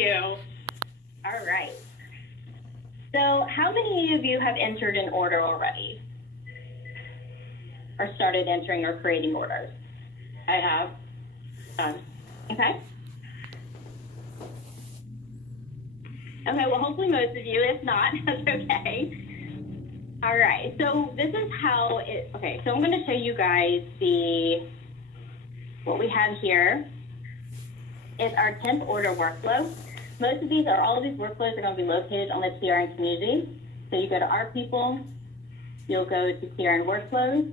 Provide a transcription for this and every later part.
you. All right. So how many of you have entered an order already? Or started entering or creating orders? I have. Okay. Okay, well, hopefully most of you. If not, that's okay. All right, so this is how it, okay, so I'm going to show you guys what we have here is our temp order workflow. Most of these, or all of these workflows are going to be located on the TRN community. So you go to Our People, you'll go to TRN Workflows,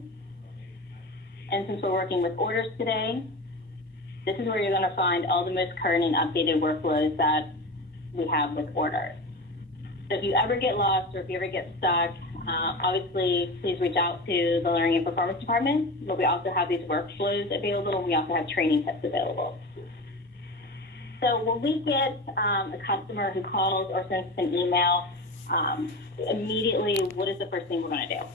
and since we're working with orders today, this is where you're going to find all the most current and updated workflows that we have with orders. So if you ever get lost or if you ever get stuck, obviously please reach out to the Learning and Performance Department, but we also have these workflows available, and we also have training tips available. So when we get a customer who calls or sends us an email, immediately, what is the first thing we're going to do?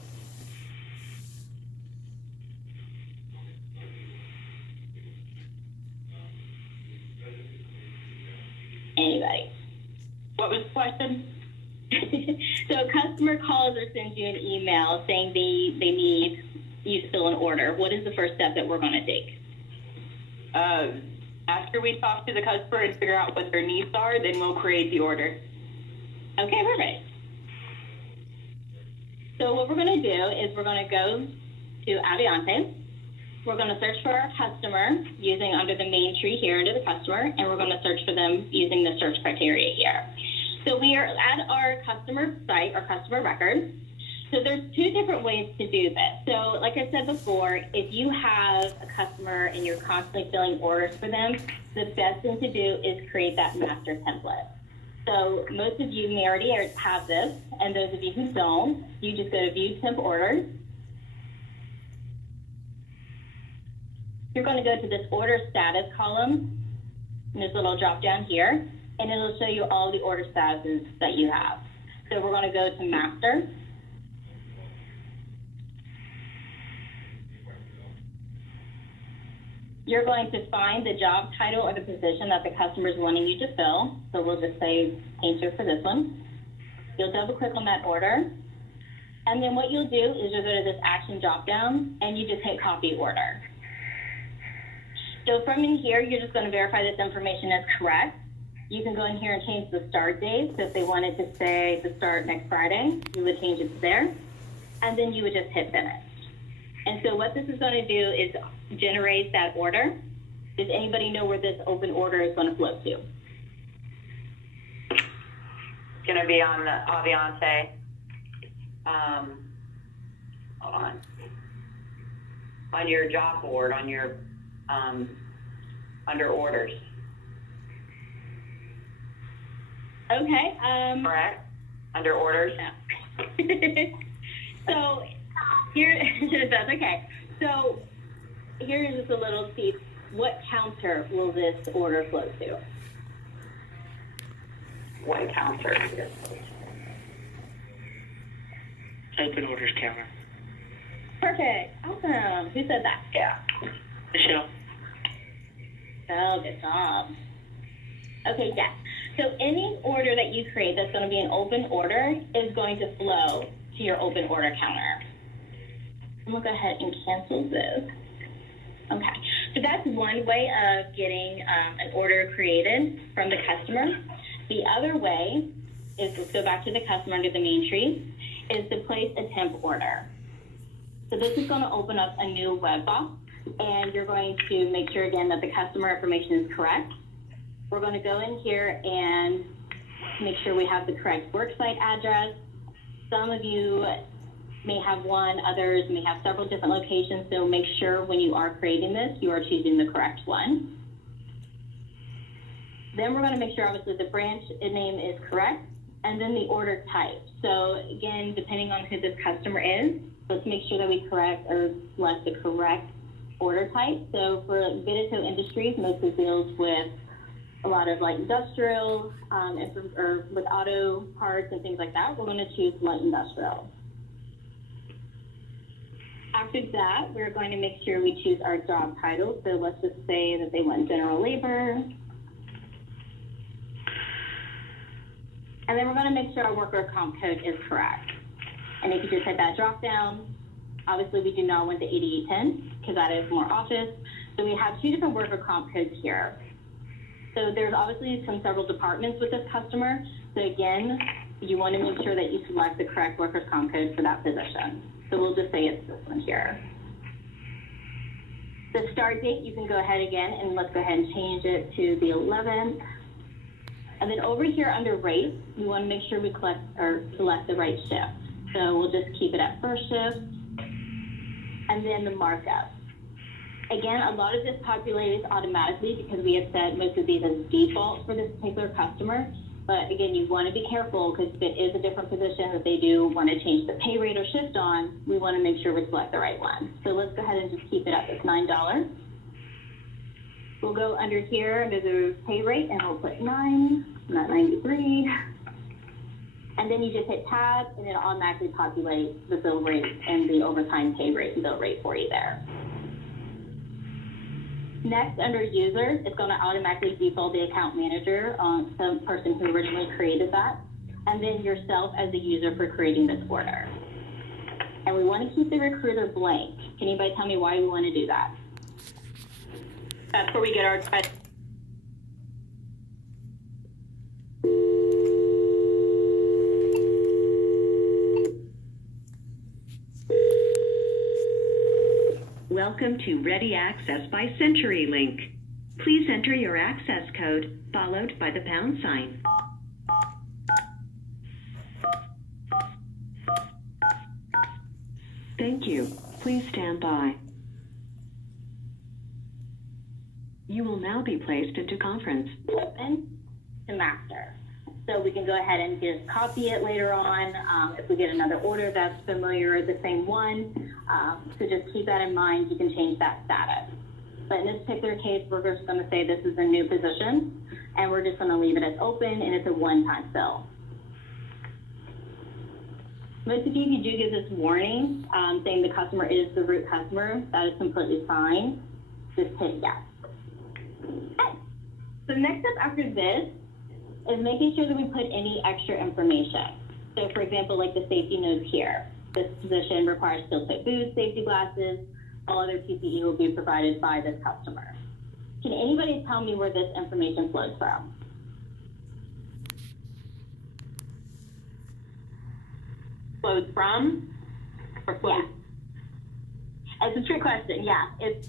Anybody? What was the question? So a customer calls or sends you an email saying they need you to fill an order. What is the first step that we're going to take? After we talk to the customer and figure out what their needs are, then we'll create the order. Okay, perfect. So what we're going to do is we're going to go to Avionte. We're going to search for our customer using under the main tree here under the customer, and we're going to search for them using the search criteria here. So we are at our customer site, our customer record. So there's two different ways to do this. So like I said before, if you have a customer and you're constantly filling orders for them, the best thing to do is create that master template. So most of you may already have this, and those of you who don't, you just go to View Temp Orders. You're going to go to this Order Status column, in this little drop down here, and it'll show you all the order statuses that you have. So we're going to go to Master. You're going to find the job title or the position that the customer is wanting you to fill. So we'll just say painter for this one. You'll double click on that order. And then what you'll do is you'll go to this action drop down and you just hit copy order. So from in here, you're just going to verify this information is correct. You can go in here and change the start date. So if they wanted to say to start next Friday, you would change it to there. And then you would just hit finish. And so what this is going to do is generate that order. Does anybody know where this open order is going to flow to? It's going to be on the Avionte. Hold on. On your job board, on your, under orders. Okay. Correct? Under orders? Yeah. So here, that's okay. So here's just a little piece. What counter will this order flow to? What counter? Open orders counter. Perfect. Awesome. Who said that? Yeah. Michelle. Oh, good job. Okay, yeah. So any order that you create that's going to be an open order is going to flow to your open order counter. I'm going to go ahead and cancel this. Okay, so that's one way of getting an order created from the customer. The other way is, let's go back to the customer under the main tree, is to place a temp order. So this is going to open up a new web box, and you're going to make sure again that the customer information is correct. We're going to go in here and make sure we have the correct worksite address. Some of you may have one, others may have several different locations, so make sure when you are creating this, you are choosing the correct one. Then we're going to make sure, obviously, the branch name is correct, and then the order type. So again, depending on who this customer is, let's make sure that we select the correct order type. So for Vidito Industries, mostly deals with a lot of like industrial or with auto parts and things like that. We're going to choose light industrial. After that, we're going to make sure we choose our job title. So let's just say that they want general labor. And then we're going to make sure our worker comp code is correct. And if you just hit that drop down, obviously we do not want the 8810 because that is more office. So we have two different worker comp codes here. So there's obviously several departments with this customer. So again, you want to make sure that you select the correct workers' comp code for that position. So we'll just say it's this one here. The start date, you can go ahead again and let's go ahead and change it to the 11th. And then over here under rates, we want to make sure we select the right shift. So we'll just keep it at first shift. And then the markup. Again, a lot of this populates automatically because we have set most of these as default for this particular customer. But again, you want to be careful because if it is a different position that they do want to change the pay rate or shift on, we want to make sure we select the right one. So let's go ahead and just keep it at this $9. We'll go under here under the pay rate and we'll put 9, not 93. And then you just hit tab and it automatically populates the bill rate and the overtime pay rate and bill rate for you there. Next, under users, it's going to automatically default the account manager on some person who originally created that, and then yourself as the user for creating this order. And we want to keep the recruiter blank. Can anybody tell me why we want to do that? That's where we get our Welcome to Ready Access by CenturyLink. Please enter your access code followed by the pound sign. Thank you. Please stand by. You will now be placed into conference. Open to master. So we can go ahead and just copy it later on if we get another order that's familiar or the same one. So just keep that in mind. You can change that status. But in this particular case, we're just going to say this is a new position, and we're just going to leave it as open, and it's a one-time fill. Most of you, if you do give this warning saying the customer is the root customer, that is completely fine. Just hit yes. Okay. So next step after this is making sure that we put any extra information. So for example, like the safety notes here. This position requires steel-toe boots, safety glasses. All other PPE will be provided by this customer. Can anybody tell me where this information flows from? flows from or flows? Yeah. It's a trick question. Yeah, it'll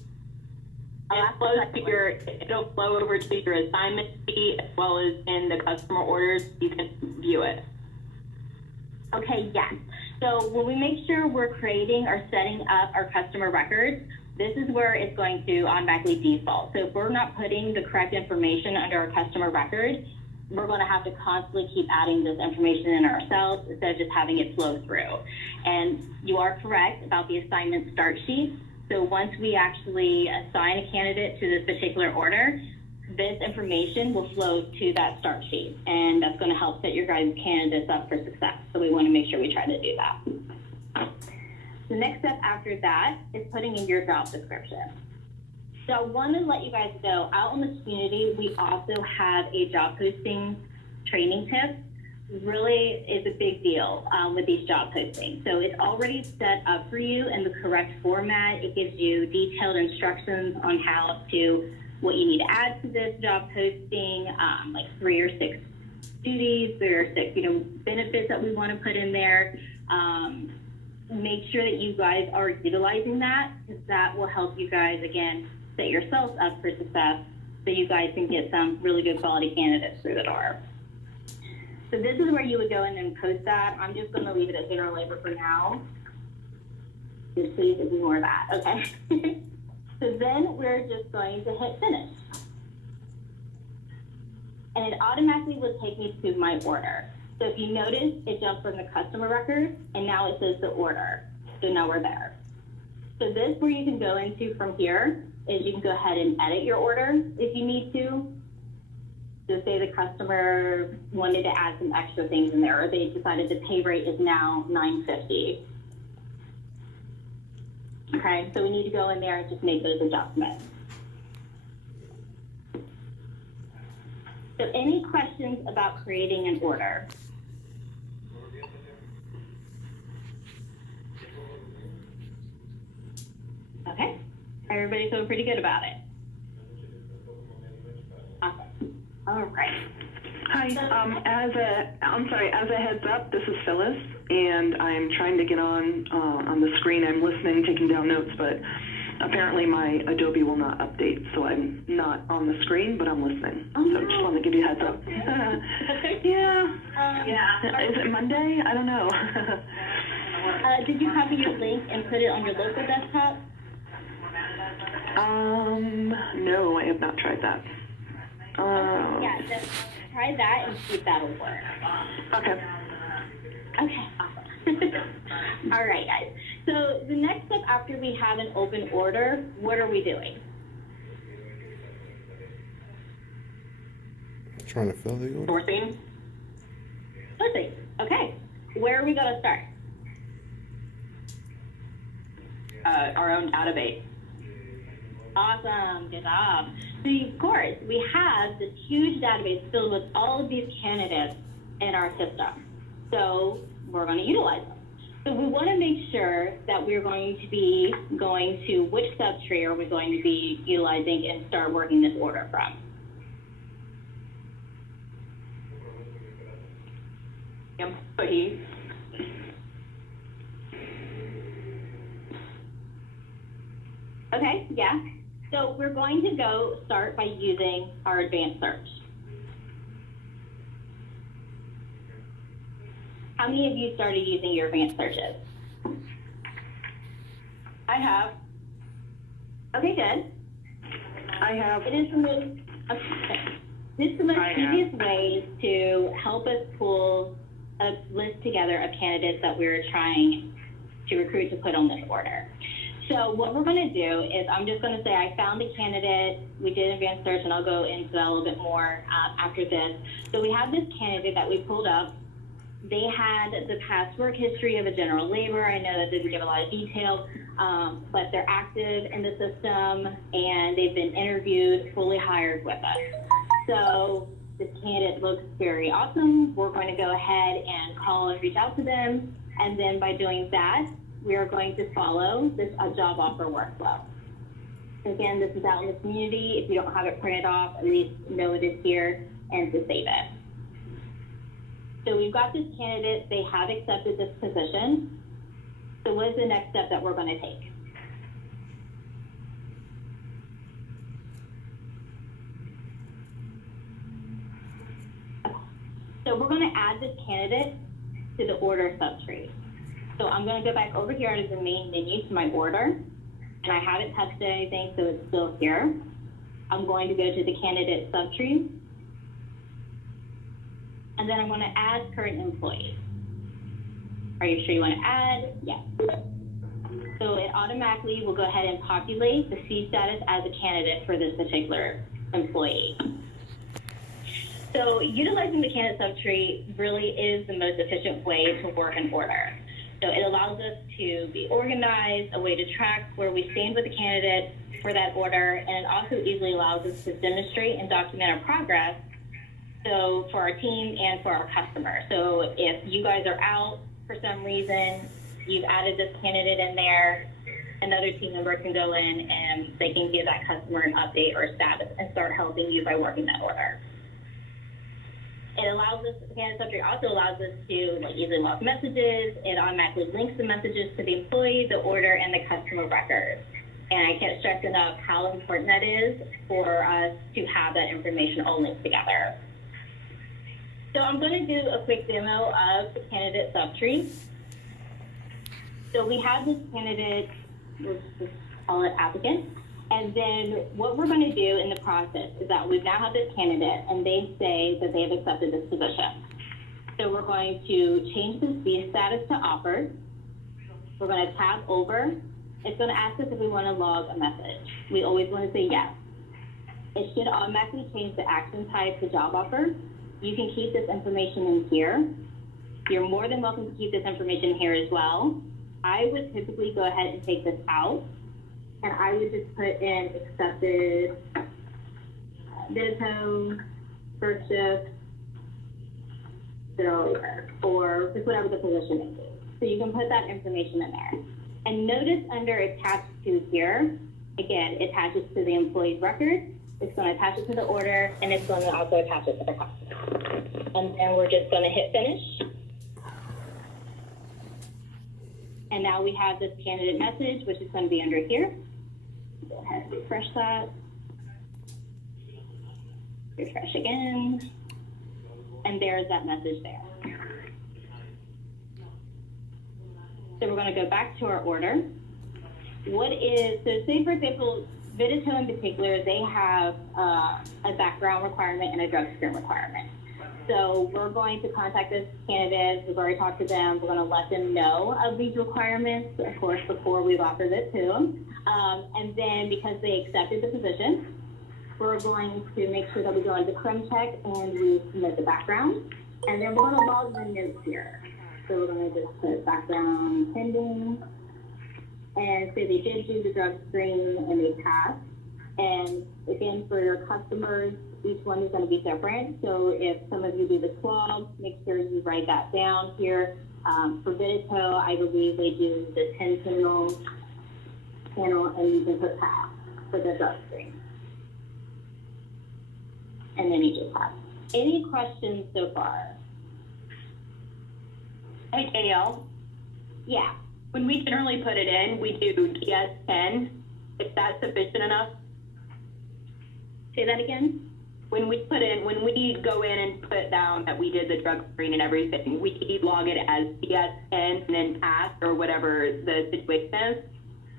flow over to your assignment fee as well as in the customer orders. You can view it. Okay, yes. So when we make sure we're creating or setting up our customer records, this is where it's going to automatically default. So if we're not putting the correct information under our customer record, we're going to have to constantly keep adding this information in ourselves instead of just having it flow through. And you are correct about the assignment start sheet. So once we actually assign a candidate to this particular order, this information will flow to that start sheet, and that's going to help set your guys' candidates up for success. So we want to make sure we try to do that. The next step after that is putting in your job description. So I want to let you guys know, out in the community, we also have a job posting training tip. Really is a big deal with these job postings. So it's already set up for you in the correct format. It gives you detailed instructions on what you need to add to this job posting, like 3 or 6 duties, 3 or 6, benefits that we want to put in there. Make sure that you guys are utilizing that, because that will help you guys, again, set yourselves up for success so you guys can get some really good quality candidates through the door. So this is where you would go in and post that. I'm just going to leave it at general labor for now. Just please ignore that, okay? So then we're just going to hit finish. And it automatically will take me to my order. So if you notice, it jumps from the customer record, and now it says the order. So now we're there. So this, where you can go into from here, is you can go ahead and edit your order if you need to. So say the customer wanted to add some extra things in there, or they decided the pay rate is now $9.50. Okay, so we need to go in there and just make those adjustments. So any questions about creating an order? Okay. Everybody feeling pretty good about it? Awesome. All right. Hi, as a heads up, this is Phyllis, and I'm trying to get on the screen. I'm listening, taking down notes, but apparently my Adobe will not update, so I'm not on the screen, but I'm listening. Oh, so just wanted to give you a heads up. Yeah. Is it Monday? I don't know. Did you copy your link and put it on your local desktop? No, I have not tried that. Yeah, just try that and see if that'll work. Okay. Okay, awesome. All right, guys. So the next step after we have an open order, what are we doing? Trying to fill the order. Sourcing. Sourcing. Okay. Where are we going to start? Our own database. Awesome. Good job. So, of course, we have this huge database filled with all of these candidates in our system. So we're going to utilize them. So we want to make sure that we're going to be going to which subtree are we going to be utilizing and start working this order from. Employee. Okay, yeah. So we're going to go start by using our advanced search. How many of you started using your advanced searches? I have. Okay, good. I have. It is the most, this is the most easiest way to help us pull a list together of candidates that we're trying to recruit to put on this order. So what we're going to do is I'm just going to say I found a candidate. We did advanced search, and I'll go into that a little bit more after this. So we have this candidate that we pulled up. They had the past work history of a general labor. I know that didn't give a lot of detail, but they're active in the system, and they've been interviewed, fully hired with us. So this candidate looks very awesome. We're going to go ahead and call and reach out to them, and then by doing that, we are going to follow this job offer workflow. Again, this is out in the community. If you don't have it printed off, at least know it is here and to save it. So we've got this candidate. They have accepted this position. So what is the next step that we're going to take? So we're going to add this candidate to the order subtree. So I'm going to go back over here to the main menu to my order, and I haven't touched anything, so it's still here. I'm going to go to the candidate subtree, and then I'm going to add current employee. Are you sure you want to add? Yes. So it automatically will go ahead and populate the C status as a candidate for this particular employee. So utilizing the candidate subtree really is the most efficient way to work an order. So it allows us to be organized, a way to track where we stand with the candidate for that order, and it also easily allows us to demonstrate and document our progress, so for our team and for our customer. So if you guys are out for some reason, you've added this candidate in there, another team member can go in and they can give that customer an update or a status and start helping you by working that order. It allows us, the candidate subtree also allows us to easily log messages. It automatically links the messages to the employee, the order, and the customer record. And I can't stress enough how important that is for us to have that information all linked together. So I'm going to do a quick demo of the candidate subtree. So we have this candidate, we'll just call it applicant. And then what we're going to do in the process is that we now have this candidate, and they say that they have accepted this position. So we're going to change the C status to offered. We're going to tab over. It's going to ask us if we want to log a message. We always want to say yes. It should automatically change the action type to job offer. You can keep this information in here. You're more than welcome to keep this information here as well. I would typically go ahead and take this out, and I would just put in accepted, bid home, first shift, or just whatever the position is. So you can put that information in there. And notice under attached to here, again, it attaches to the employee's record, it's going to attach it to the order, and it's going to also attach it to the customer. And then we're just going to hit finish. And now we have this candidate message, which is going to be under here. Go ahead and refresh that. Refresh again. And there's that message there. So we're going to go back to our order. So say for example, Vidito in particular, they have a background requirement and a drug screen requirement. So we're going to contact those candidates. We've already talked to them. We're going to let them know of these requirements, of course, before we've offered it to them. And then because they accepted the position, we're going to make sure that we go into crim check and we submit the background. And then we're going to log the notes here. So we're going to just put background pending. And say they did do the drug screen and they passed. And again, for your customers, each one is going to be different. So if some of you do the swab, make sure you write that down here. For Vidito, I believe they do the 10 panel, and you can put pass for the drug screen. And then you just pass. Any questions so far? Hey, Danielle. Yeah. When we generally put it in, we do DS10. Is that sufficient enough? Say that again? When we go in and put down that we did the drug screen and everything, we log it as DS10 and then pass or whatever the situation is.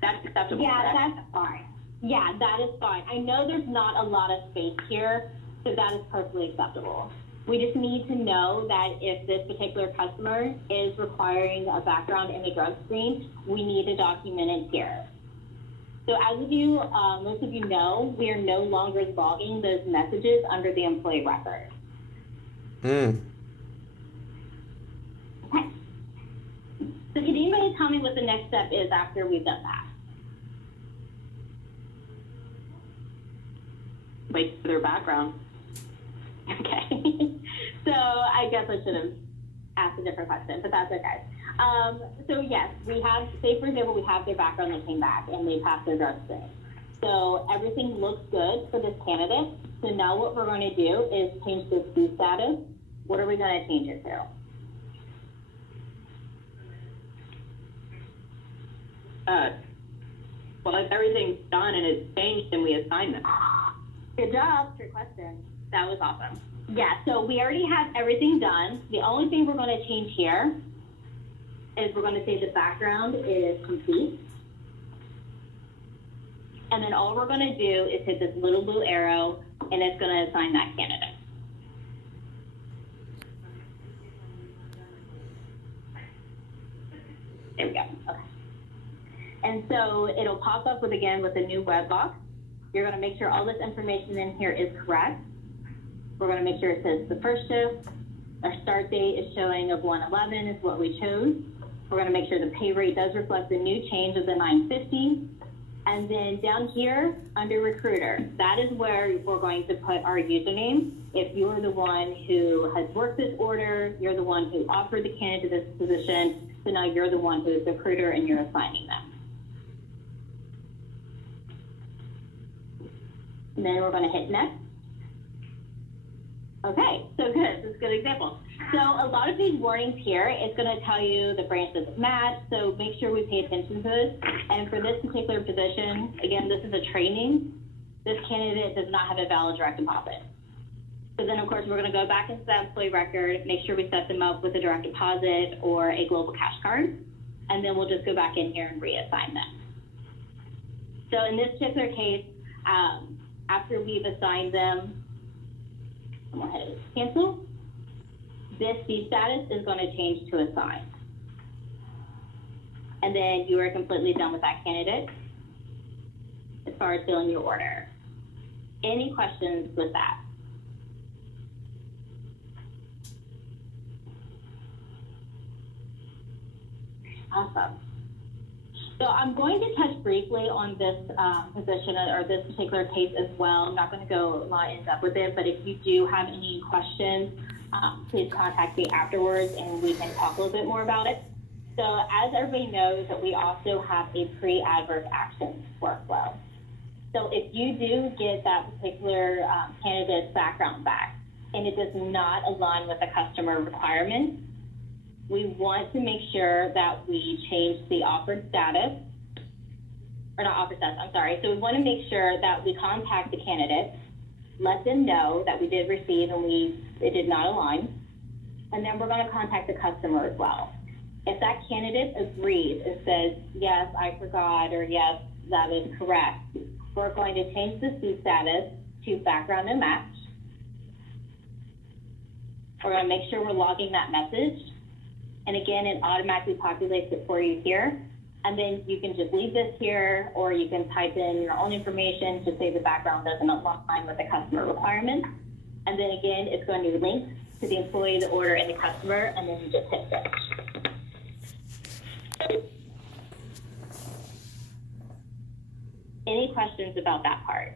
That's acceptable. Yeah, correct? that's fine. Yeah, that is fine. I know there's not a lot of space here, so that is perfectly acceptable. We just need to know that if this particular customer is requiring a background and a drug screen, we need to document it here. So as of you, most of you know, we are no longer logging those messages under the employee record. Okay. So can anybody tell me what the next step is after we've done that? Wait for their background. Okay. So I guess I should have asked a different question, but that's okay. So yes, we have, say for example, we have their background that came back and they passed their drug screen. So everything looks good for this candidate. So now what we're going to do is change this view status. What are we going to change it to? Well, if everything's done and it's changed, then we assign them. Good job. Good question. That was awesome. Yeah, so we already have everything done. The only thing we're going to change here is we're going to say the background is complete. And then all we're going to do is hit this little blue arrow, and it's going to assign that candidate. There we go. Okay. And so it'll pop up with a new web box. You're going to make sure all this information in here is correct. We're going to make sure it says the first shift. Our start date is showing of 1/11 is what we chose. We're going to make sure the pay rate does reflect the new change of the $9.50. And then down here under recruiter, that is where we're going to put our username. If you are the one who has worked this order, you're the one who offered the candidate this position, so now you're the one who is the recruiter and you're assigning them. And then we're going to hit next. Okay, so good. This is a good example. So a lot of these warnings here, it's going to tell you the branch doesn't match, so make sure we pay attention to this. And for this particular position, again, this is a training. This candidate does not have a valid direct deposit. So then, of course, we're going to go back into that employee record, make sure we set them up with a direct deposit or a global cash card, and then we'll just go back in here and reassign them. So in this particular case, after we've assigned them, I'm going to hit cancel. This view status is going to change to assign. And then you are completely done with that candidate as far as filling your order. Any questions with that? Awesome. So I'm going to touch briefly on this position or this particular case as well. I'm not going to go a lot in depth with it, but if you do have any questions, please contact me afterwards and we can talk a little bit more about it. So as everybody knows, that we also have a pre-adverse actions workflow. So if you do get that particular candidate's background back and it does not align with the customer requirements, we want to make sure that we change the offered status, or not offered status, I'm sorry. So we want to make sure that we contact the candidate, let them know that we did receive and it did not align, and then we're going to contact the customer as well. If that candidate agrees and says, yes, I forgot, or yes, that is correct, we're going to change the C status to background and match. We're going to make sure we're logging that message. And again, it automatically populates it for you here. And then you can just leave this here, or you can type in your own information to say the background doesn't align with the customer requirements. And then again, it's going to link to the employee, the order, and the customer, and then you just hit finish. Any questions about that part?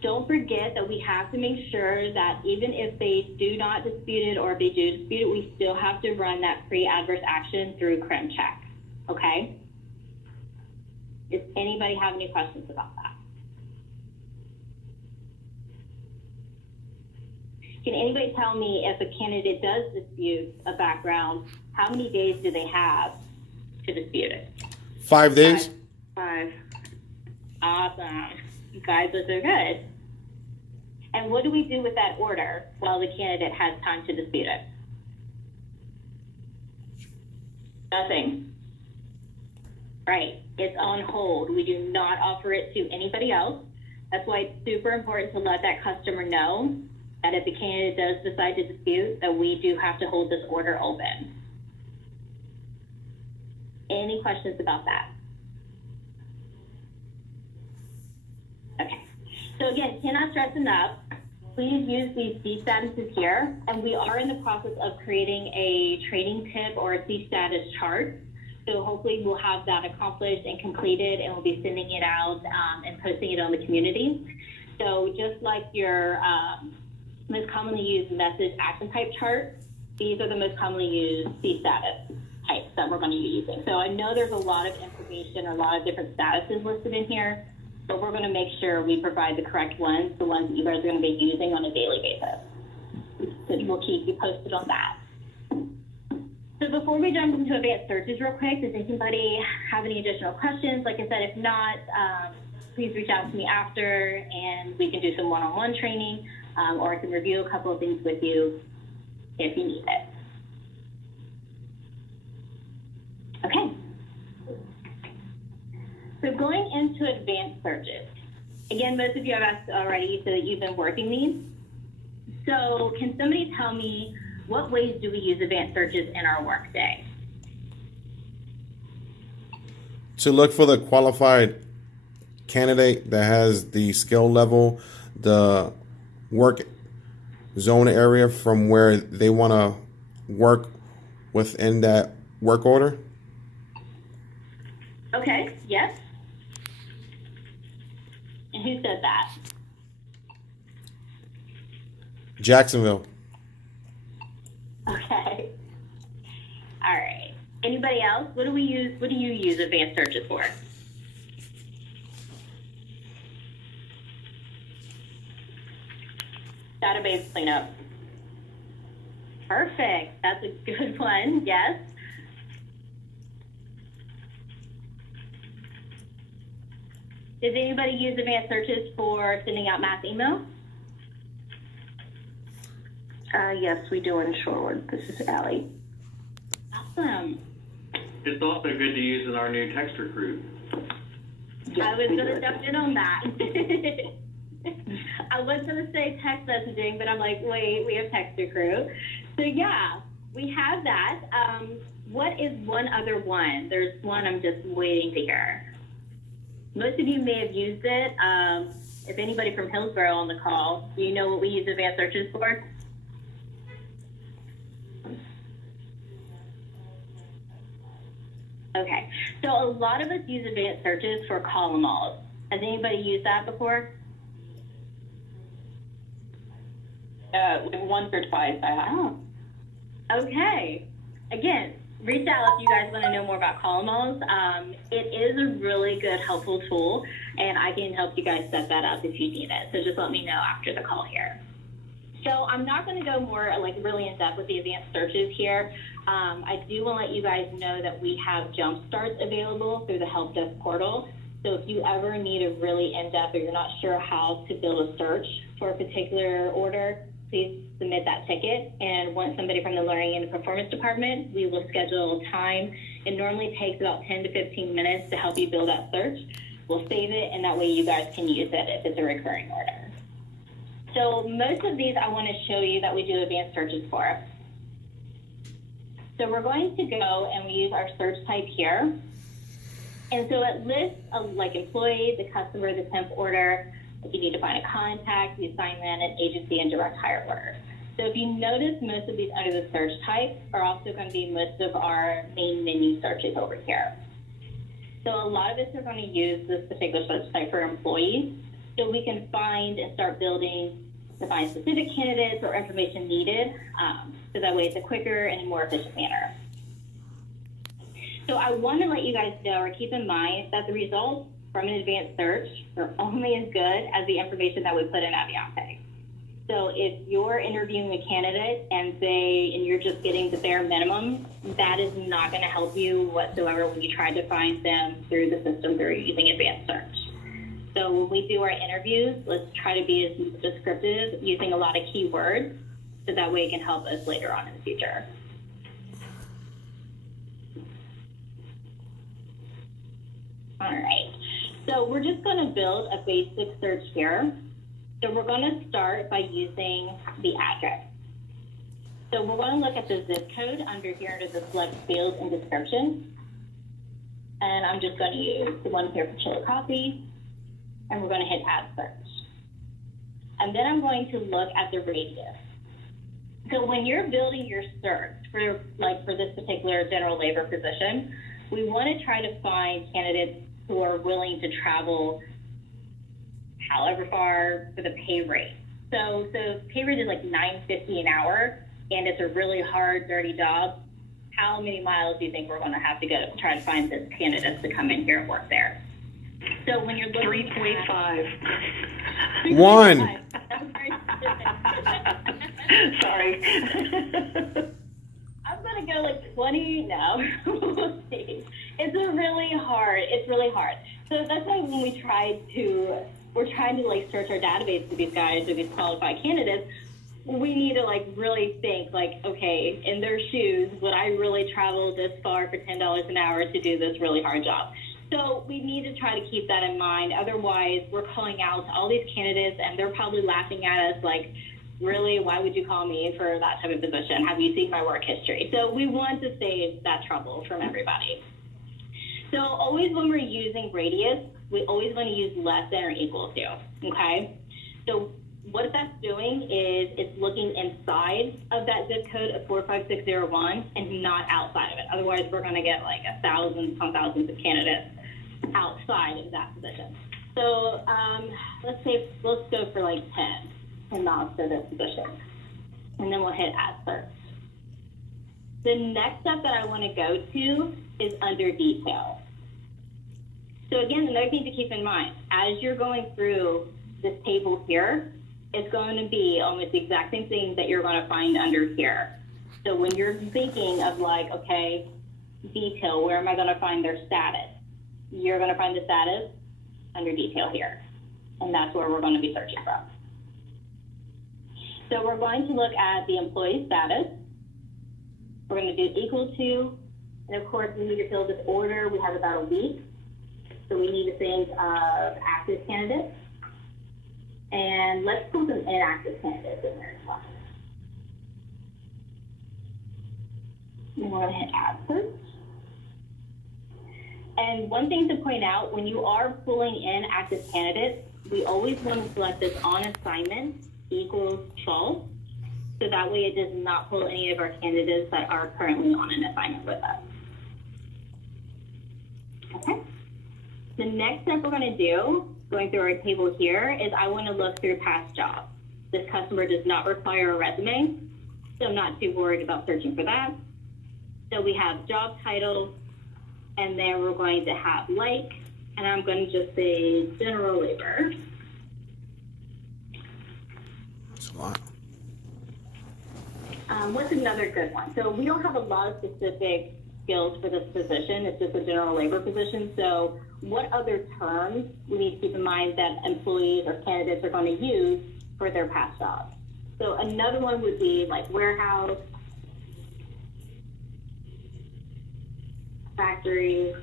Don't forget that we have to make sure that even if they do not dispute it, or if they do dispute it, we still have to run that pre-adverse action through crim check, okay? Does anybody have any questions about that? Can anybody tell me, if a candidate does dispute a background, how many days do they have to dispute it? 5 days. 5. Awesome. You guys are so good. And what do we do with that order while the candidate has time to dispute it? Nothing. Right. It's on hold. We do not offer it to anybody else. That's why it's super important to let that customer know that if the candidate does decide to dispute, that we do have to hold this order open. Any questions about that? Okay. So again, cannot stress enough, please use these C statuses here, and we are in the process of creating a training tip or a C status chart. So hopefully we'll have that accomplished and completed, and we'll be sending it out and posting it on the community. So just like your most commonly used message action type chart, these are the most commonly used C status types that we're going to be using. So I know there's a lot of information, a lot of different statuses listed in here, but we're going to make sure we provide the correct ones, the ones that you guys are going to be using on a daily basis. So we'll keep you posted on that. So before we jump into advanced searches real quick, does anybody have any additional questions? Like I said, if not, please reach out to me after and we can do some one-on-one training, or I can review a couple of things with you if you need it. Okay. So going into advanced searches, again, most of you have asked already, so that you've been working these. So can somebody tell me, what ways do we use advanced searches in our workday? To look for the qualified candidate that has the skill level, the work zone area from where they want to work within that work order. Okay, yes. And who said that? Jacksonville. Okay. All right. Anybody else? What do you use advanced searches for? Database cleanup. Perfect. That's a good one. Yes. Does anybody use advanced searches for sending out mass email? Yes, we do in Shorewood. This is Allie. Awesome. It's also good to use in our new text recruit. Yes, I was we going do to it. jump in on that. I was going to say text messaging, but I'm like, wait, we have text recruit. So yeah, we have that. What is one other one? There's one I'm just waiting to hear. Most of you may have used it. If anybody from Hillsborough on the call, do you know what we use advanced searches for? Okay, so a lot of us use advanced searches for column alls. Has anybody used that before? Once or twice I have. Oh, Okay. Again, reach out if you guys want to know more about call-em-alls. It is a really good, helpful tool, and I can help you guys set that up if you need it. So just let me know after the call here. So I'm not going to go more really in depth with the advanced searches here. I do want to let you guys know that we have jump starts available through the help desk portal. So if you ever need a really in-depth or you're not sure how to build a search for a particular order, please submit that ticket. And once somebody from the Learning and Performance Department, we will schedule time. It normally takes about 10 to 15 minutes to help you build that search. We'll save it, and that way you guys can use it if it's a recurring order. So most of these I want to show you that we do advanced searches for. So we're going to go and we use our search type here. And so it lists employee, the customer, the temp order. If you need to find a contact, the assignment, an agency, and direct hire order. So if you notice, most of these under the search type are also going to be most of our main menu searches over here. So a lot of us are going to use this particular search type for employees, so we can find and start building to find specific candidates or information needed, so that way it's a quicker and a more efficient manner. So I want to let you guys know or keep in mind that the results from an advanced search are only as good as the information that we put in Avionte. So if you're interviewing a candidate and you're just getting the bare minimum, that is not going to help you whatsoever when you try to find them through the system through using advanced search. So when we do our interviews, let's try to be as descriptive using a lot of keywords, so that way it can help us later on in the future. All right, so we're just going to build a basic search here. So we're going to start by using the address. So we're going to look at the zip code under here under the select field and description. And I'm just going to use the one here for Chillicothe. And we're going to hit add search. And then I'm going to look at the radius. So when you're building your search for this particular general labor position, we want to try to find candidates who are willing to travel however far for the pay rate. So pay rate is like $9.50 an hour, and it's a really hard, dirty job. How many miles do you think we're going to have to go to try to find this candidates to come in here and work there? So when you're looking 3.5. 1. Sorry. I'm going to go like 20. No, we'll see. It's really hard. So that's why when we're trying to search our database for these guys or these qualified candidates, we need to really think okay, in their shoes, would I really travel this far for $10 an hour to do this really hard job? So we need to try to keep that in mind. Otherwise, we're calling out to all these candidates, and they're probably laughing at us really, why would you call me for that type of position? Have you seen my work history? So we want to save that trouble from everybody. So always when we're using radius, we always want to use less than or equal to, okay? So what that's doing is it's looking inside of that zip code of 45601 and not outside of it. Otherwise, we're going to get thousands of candidates outside of that position. So let's go for 10 miles for this position. And then we'll hit add search. The next step that I want to go to is under detail. So again, another thing to keep in mind, as you're going through this table here, it's going to be almost the exact same thing that you're going to find under here. So when you're thinking of okay, detail, where am I going to find their status? You're going to find the status under detail here. And that's where we're going to be searching from. So we're going to look at the employee status. We're going to do equal to, and of course we need to fill this order. We have about a week. So we need to think of active candidates. And let's put some inactive candidates in there as well. And we're going to hit add search. And one thing to point out, when you are pulling in active candidates, we always want to select this on assignment equals false. So that way it does not pull any of our candidates that are currently on an assignment with us. Okay. The next step we're going to do, going through our table here, is I want to look through past jobs. This customer does not require a resume, so I'm not too worried about searching for that. So we have job titles, and then we're going to have like, and I'm going to just say general labor. That's a lot. What's another good one? So we don't have a lot of specific skills for this position. It's just a general labor position. So what other terms we need to keep in mind that employees or candidates are going to use for their past jobs? So another one would be like warehouse, factory.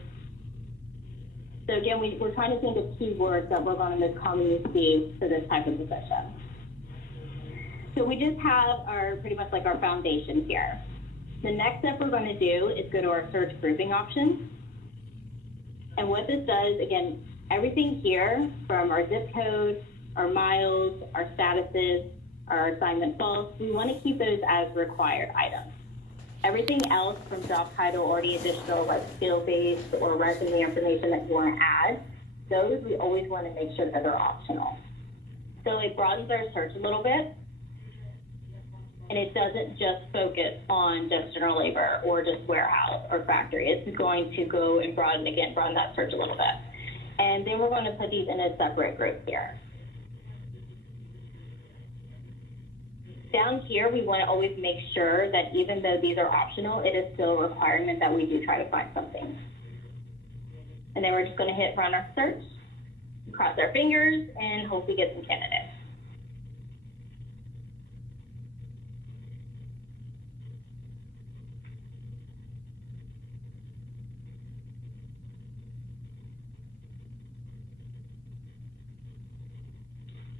So again, we're trying to think of keywords that we're going to commonly see for this type of position. So we just have our pretty much like our foundation here. The next step we're going to do is go to our search grouping options. And what this does, again, everything here from our zip code, our miles, our statuses, our assignment false, we want to keep those as required items. Everything else from job title or any additional like skill-based or resume information that you want to add, those we always want to make sure that they're optional. So it broadens our search a little bit. And it doesn't just focus on just general labor or just warehouse or factory. It's going to go and broaden that search a little bit. And then we're going to put these in a separate group here. Down here, we want to always make sure that even though these are optional, it is still a requirement that we do try to find something. And then we're just going to hit run our search, cross our fingers, and hope we get some candidates.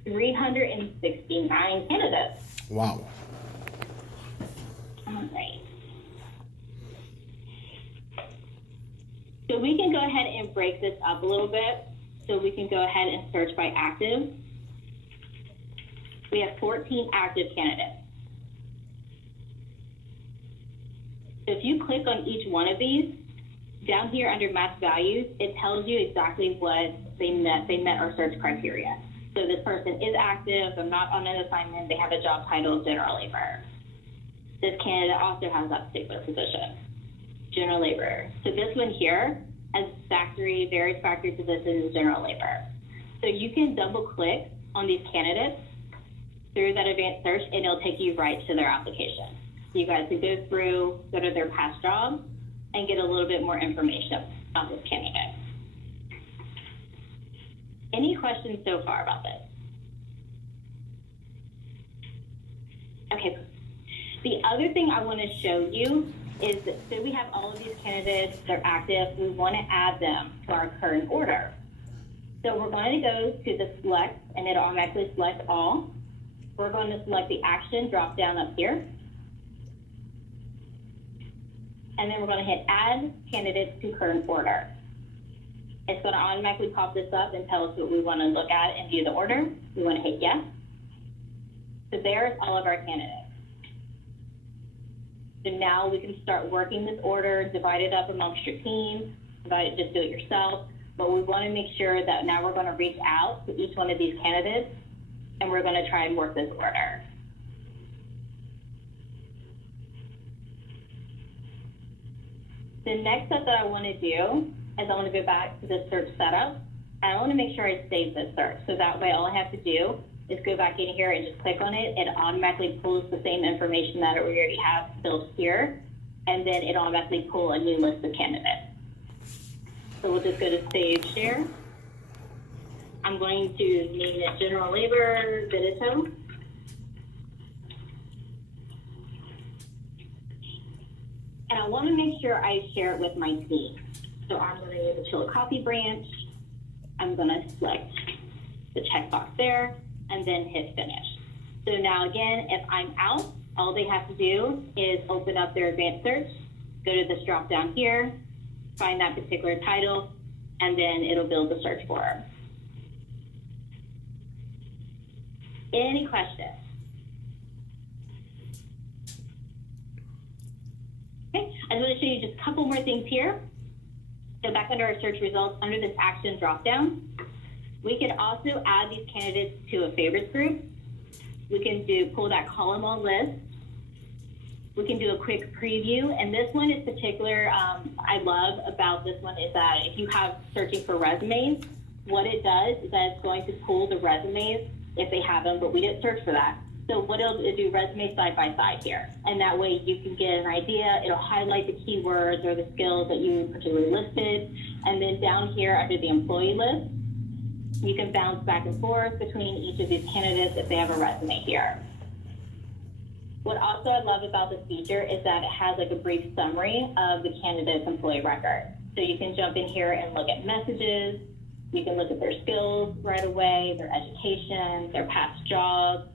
$369 candidates. Wow. All right. So we can go ahead and break this up a little bit. So we can go ahead and search by active. We have 14 active candidates. So if you click on each one of these, down here under match values, it tells you exactly what they met our search criteria. So this person is active, they're not on an assignment, they have a job title of general labor. This candidate also has that particular position, general labor. So this one here has factory, various factory positions, general labor. So you can double click on these candidates through that advanced search and it'll take you right to their application. So you guys can go through, go to their past jobs and get a little bit more information about this candidate. Any questions so far about this? Okay. The other thing I want to show you is that, so we have all of these candidates, they're active, we want to add them to our current order. So we're going to go to the select, and it'll automatically select all. We're going to select the action drop down up here. And then we're going to hit add candidates to current order. It's going to automatically pop this up and tell us what we want to look at and view the order. We want to hit yes. So there's all of our candidates. So now we can start working this order, divide it up amongst your team, just do it yourself. But we want to make sure that now we're going to reach out to each one of these candidates and we're going to try and work this order. The next step that I want to do is I want to go back to the search setup, and I want to make sure I save this search. So that way all I have to do is go back in here and just click on it. It automatically pulls the same information that we already have built here, and then it automatically pulls a new list of candidates. So we'll just go to save share. I'm going to name it general labor Vidito. And I want to make sure I share it with my team. So I'm going to use the Chilla Coffee branch. I'm going to select the checkbox there and then hit finish. So now again, if I'm out, all they have to do is open up their advanced search, go to this drop down here, find that particular title, and then it'll build the search for them. Any questions? Okay, I just want to show you just a couple more things here. So back under our search results, under this action dropdown, we can also add these candidates to a favorites group. We can pull that column on list, we can do a quick preview. And this one is particular, I love about this one is that if you have searching for resumes, what it does is that it's going to pull the resumes if they have them, but we didn't search for that. So what it'll do, resumes side by side here. And that way you can get an idea. It'll highlight the keywords or the skills that you particularly listed. And then down here under the employee list, you can bounce back and forth between each of these candidates if they have a resume here. What also I love about this feature is that it has like a brief summary of the candidate's employee record. So you can jump in here and look at messages. You can look at their skills right away, their education, their past jobs,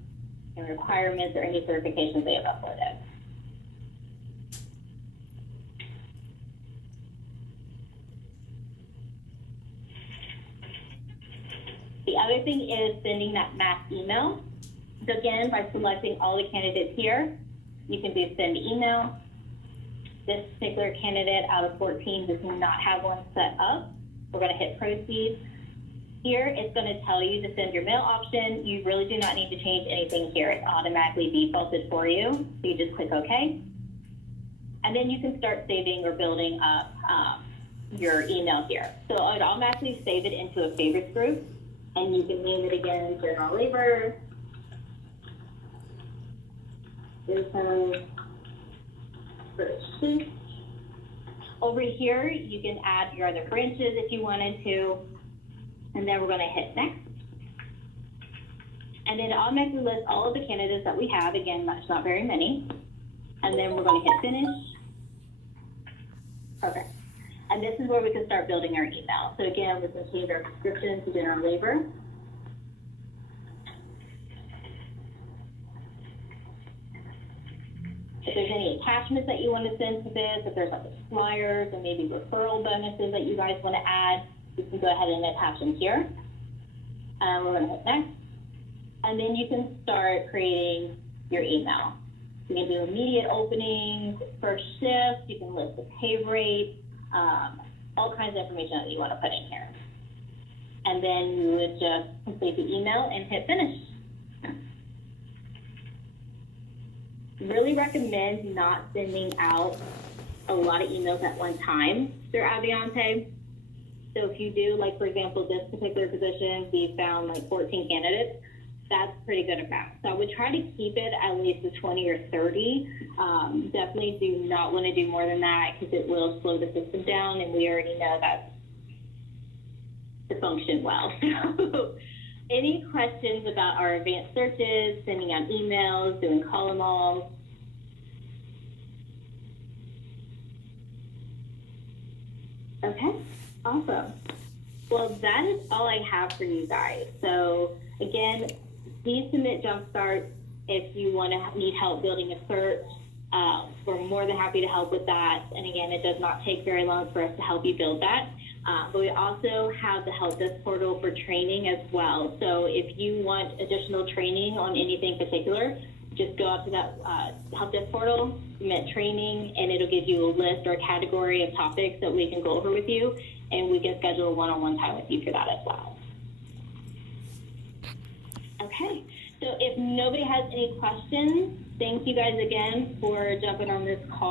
and requirements, or any certifications they have uploaded. The other thing is sending that mass email. So again, by selecting all the candidates here, you can do send email. This particular candidate out of 14 does not have one set up. We're going to hit proceed. Here, it's going to tell you to send your mail option. You really do not need to change anything here. It's automatically defaulted for you. So you just click OK. And then you can start saving or building up your email here. So I would automatically save it into a favorites group. And you can name it again, general labor. Over here, you can add your other branches if you wanted to. And then we're going to hit next. And then it automatically lists all of the candidates that we have. Again, that's not very many. And then we're going to hit finish. Okay. And this is where we can start building our email. So again, we can change our description to general labor. If there's any attachments that you want to send to this, if there's like flyers or maybe referral bonuses that you guys want to add, you can go ahead and attach them here. We're going to hit next. And then you can start creating your email. You can do immediate openings, first shift, you can list the pay rate, all kinds of information that you want to put in here. And then you would just complete the email and hit finish. Really recommend not sending out a lot of emails at one time through Avionte. So if you do, like for example, this particular position, we found like 14 candidates. That's pretty good amount. So I would try to keep it at least to 20 or 30. Definitely do not want to do more than that because it will slow the system down, and we already know that to function well. So any questions about our advanced searches, sending out emails, doing column alls? Okay, awesome. Well, that is all I have for you guys. So again, please submit Jumpstart if you want to need help building a search. We're more than happy to help with that. And again, it does not take very long for us to help you build that. But we also have the help desk portal for training as well. So if you want additional training on anything particular, just go up to that help desk portal, submit training, and it'll give you a list or a category of topics that we can go over with you, and we can schedule a one-on-one time with you for that as well. Okay, so if nobody has any questions, thank you guys again for jumping on this call.